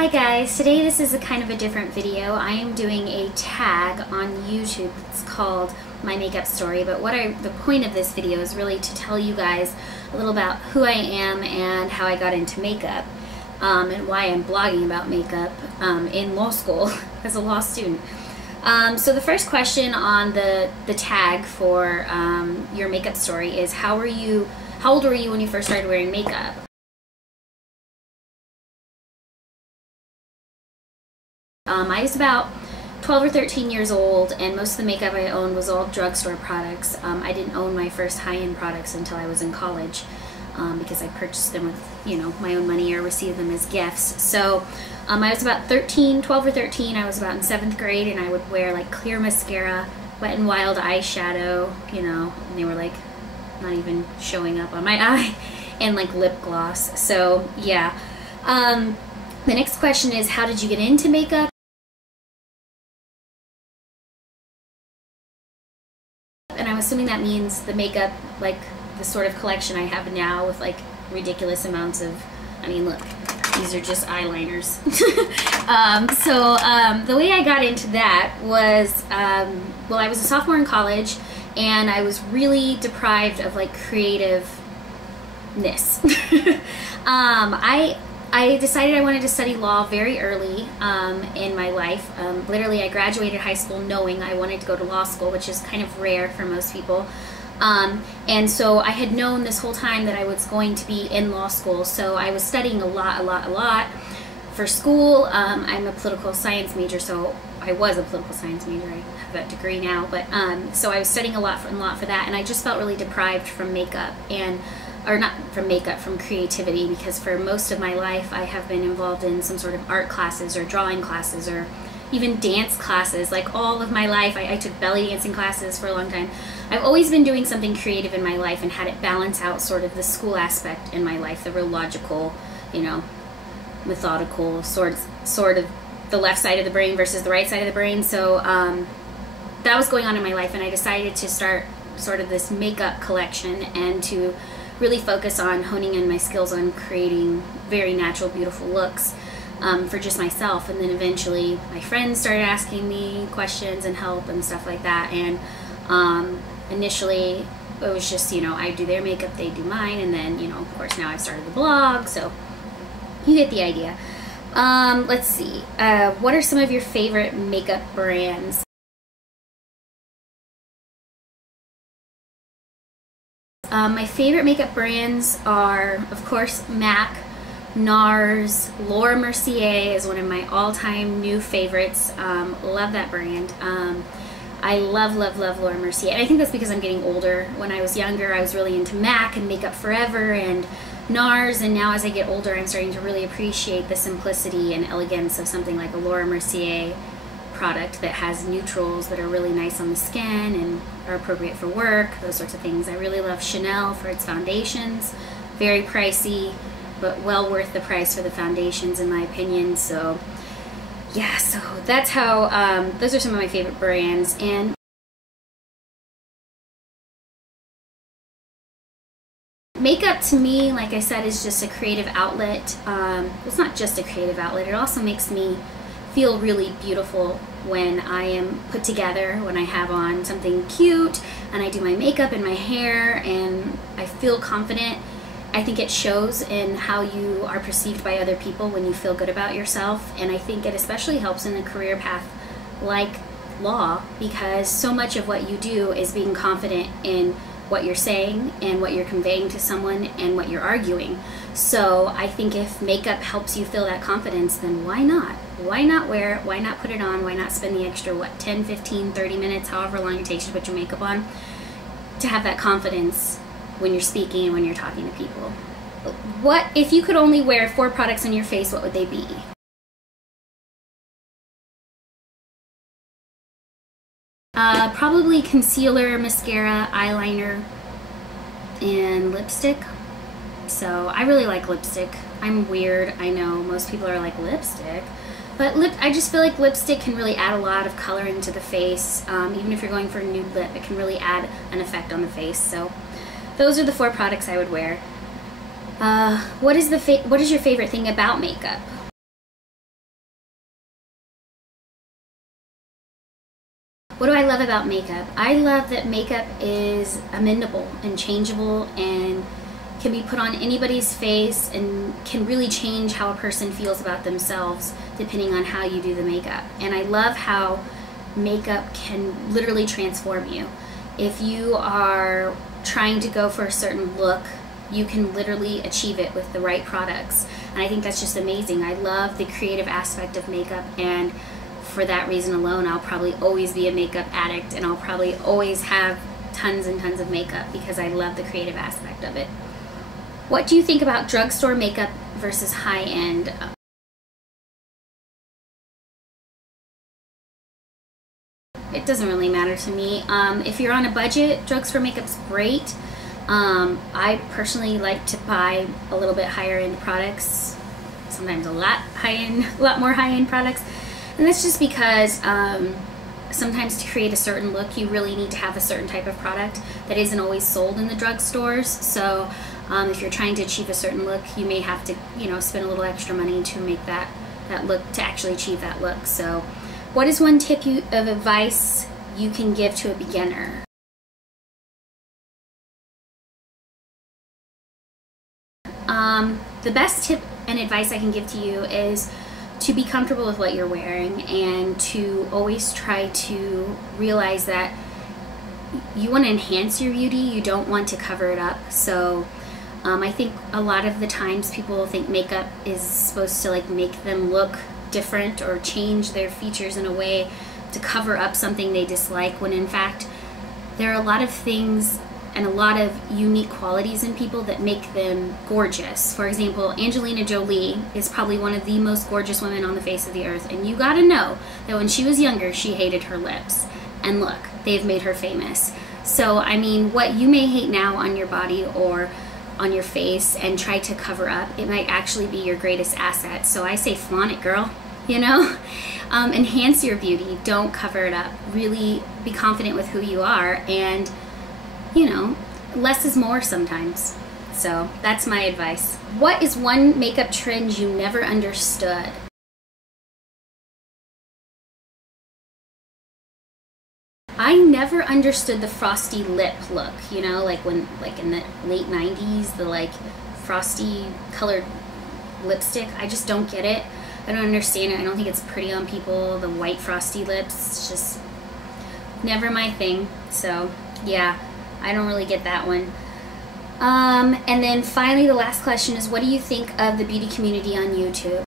Hi guys, today this is a kind of a different video. I am doing a tag on YouTube. It's called My Makeup Story, but the point of this video is really to tell you guys a little about who I am and how I got into makeup, and why I'm blogging about makeup in law school as a law student. So the first question on the tag for your makeup story is how old were you when you first started wearing makeup? I was about 12 or 13 years old, and most of the makeup I owned was all drugstore products. I didn't own my first high-end products until I was in college, because I purchased them with, my own money or received them as gifts. So I was about 12 or 13. I was about in 7th grade, and I would wear like clear mascara, Wet n Wild eyeshadow, and they were like not even showing up on my eye, and like lip gloss. So yeah. The next question is, how did you get into makeup? And I'm assuming that means the makeup, like the sort of collection I have now with like ridiculous amounts of, look, these are just eyeliners. The way I got into that was, well, I was a sophomore in college, and I was really deprived of like creativeness. I decided I wanted to study law very early in my life. Literally, I graduated high school knowing I wanted to go to law school, which is kind of rare for most people. And so I had known this whole time that I was going to be in law school, so I was studying a lot for school. I'm a political science major, so I was a political science major. I have that degree now, but so I was studying a lot for that, and I just felt really deprived from makeup from creativity, because for most of my life I have been involved in some sort of art classes or drawing classes or even dance classes. Like all of my life, I took belly dancing classes for a long time. I've always been doing something creative in my life and had it balance out sort of the school aspect in my life, the real logical, methodical sort of the left side of the brain versus the right side of the brain. So that was going on in my life, and I decided to start sort of this makeup collection and to really focus on honing in my skills on creating very natural, beautiful looks for just myself. And then eventually my friends started asking me questions and help and stuff like that. And initially it was just, I do their makeup, they do mine. And then, of course, now I've started the blog, so you get the idea. Let's see. What are some of your favorite makeup brands? My favorite makeup brands are, of course, MAC, NARS. Laura Mercier is one of my all-time new favorites. Love that brand. I love Laura Mercier, and I think that's because I'm getting older. When I was younger, I was really into MAC and Makeup Forever and NARS, and now as I get older, I'm starting to really appreciate the simplicity and elegance of something like a Laura Mercier product that has neutrals that are really nice on the skin and are appropriate for work, those sorts of things. I really love Chanel for its foundations. Very pricey, but well worth the price for the foundations in my opinion. So yeah, so that's how, those are some of my favorite brands. And makeup to me, like I said, is just a creative outlet. It's not just a creative outlet, it also makes me feel really beautiful when I am put together, when I have on something cute and I do my makeup and my hair and I feel confident. I think it shows in how you are perceived by other people when you feel good about yourself, and I think it especially helps in a career path like law, because so much of what you do is being confident in what you're saying and what you're conveying to someone and what you're arguing. So I think if makeup helps you feel that confidence, then why not? Why not wear it? Why not put it on? Why not spend the extra, 10, 15, 30 minutes, however long it takes to put your makeup on, to have that confidence when you're speaking and when you're talking to people? What if you could only wear 4 products on your face, what would they be? Probably concealer, mascara, eyeliner, and lipstick. So I really like lipstick. I'm weird, I know, most people are like, lipstick? But I just feel like lipstick can really add a lot of coloring to the face. Even if you're going for a nude lip, it can really add an effect on the face. So those are the 4 products I would wear. What is your favorite thing about makeup? What do I love about makeup? I love that makeup is amendable and changeable and can be put on anybody's face and can really change how a person feels about themselves depending on how you do the makeup. And I love how makeup can literally transform you. If you are trying to go for a certain look, you can literally achieve it with the right products. And I think that's just amazing. I love the creative aspect of makeup, and for that reason alone, I'll probably always be a makeup addict, and I'll probably always have tons and tons of makeup because I love the creative aspect of it. What do you think about drugstore makeup versus high-end? It doesn't really matter to me. If you're on a budget, drugstore makeup's great. I personally like to buy a little bit higher-end products, sometimes a lot more high-end products, and that's just because sometimes to create a certain look, you really need to have a certain type of product that isn't always sold in the drugstores. So if you're trying to achieve a certain look, you may have to, spend a little extra money to make that look, to actually achieve that look. So what is one tip of advice you can give to a beginner? The best tip and advice I can give to you is to be comfortable with what you're wearing, and to always try to realize that you want to enhance your beauty, you don't want to cover it up. So I think a lot of the times people think makeup is supposed to make them look different or change their features in a way to cover up something they dislike, when in fact there are a lot of things and a lot of unique qualities in people that make them gorgeous. For example, Angelina Jolie is probably one of the most gorgeous women on the face of the earth, and you gotta know that when she was younger she hated her lips, and look, they've made her famous. So I mean, what you may hate now on your body or on your face and try to cover up, it might actually be your greatest asset. So I say flaunt it, girl. Enhance your beauty, don't cover it up. Really be confident with who you are, and less is more sometimes. So that's my advice. What is one makeup trend you never understood? I never understood the frosty lip look, like in the late 90s, the frosty colored lipstick. I just don't get it. I don't understand it. I don't think it's pretty on people. The white frosty lips, it's just never my thing. So yeah, I don't really get that one. And then finally, the last question is, what do you think of the beauty community on YouTube?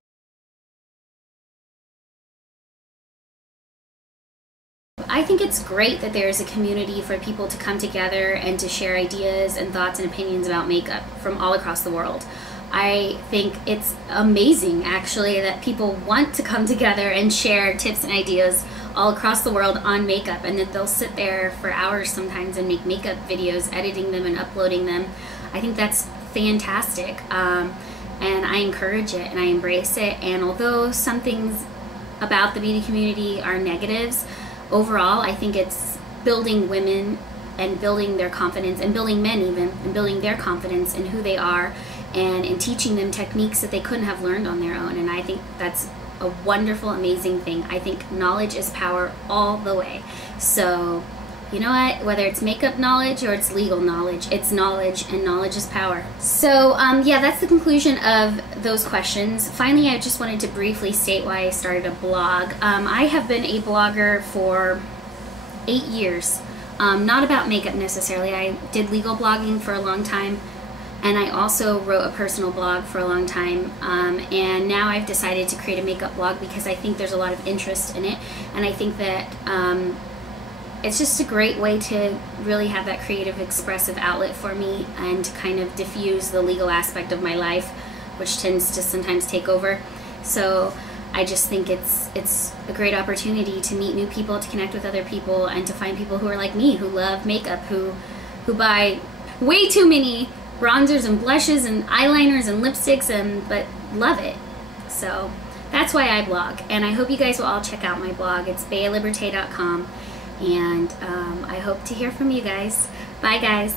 I think it's great that there's a community for people to come together and to share ideas and thoughts and opinions about makeup from all across the world. I think it's amazing, actually, that people want to come together and share tips and ideas all across the world on makeup, and that they'll sit there for hours sometimes and make makeup videos, editing them and uploading them. I think that's fantastic, and I encourage it and I embrace it. And although some things about the beauty community are negatives, overall I think it's building women and building their confidence, and building men even, and building their confidence in who they are, and in teaching them techniques that they couldn't have learned on their own. And I think that's a wonderful, amazing thing. I think knowledge is power all the way. So you know what, whether it's makeup knowledge or it's legal knowledge, it's knowledge, and knowledge is power. So yeah, that's the conclusion of those questions. Finally, I just wanted to briefly state why I started a blog. I have been a blogger for 8 years, not about makeup necessarily. I did legal blogging for a long time, and I also wrote a personal blog for a long time, and now I've decided to create a makeup blog because I think there's a lot of interest in it, and I think that it's just a great way to really have that creative, expressive outlet for me, and to kind of diffuse the legal aspect of my life, which tends to sometimes take over. So I just think it's a great opportunity to meet new people, to connect with other people, and to find people who are like me, who love makeup, who buy way too many bronzers and blushes and eyeliners and lipsticks, but love it. So that's why I blog, and I hope you guys will all check out my blog. It's bealiberté.com, and I hope to hear from you guys. Bye guys.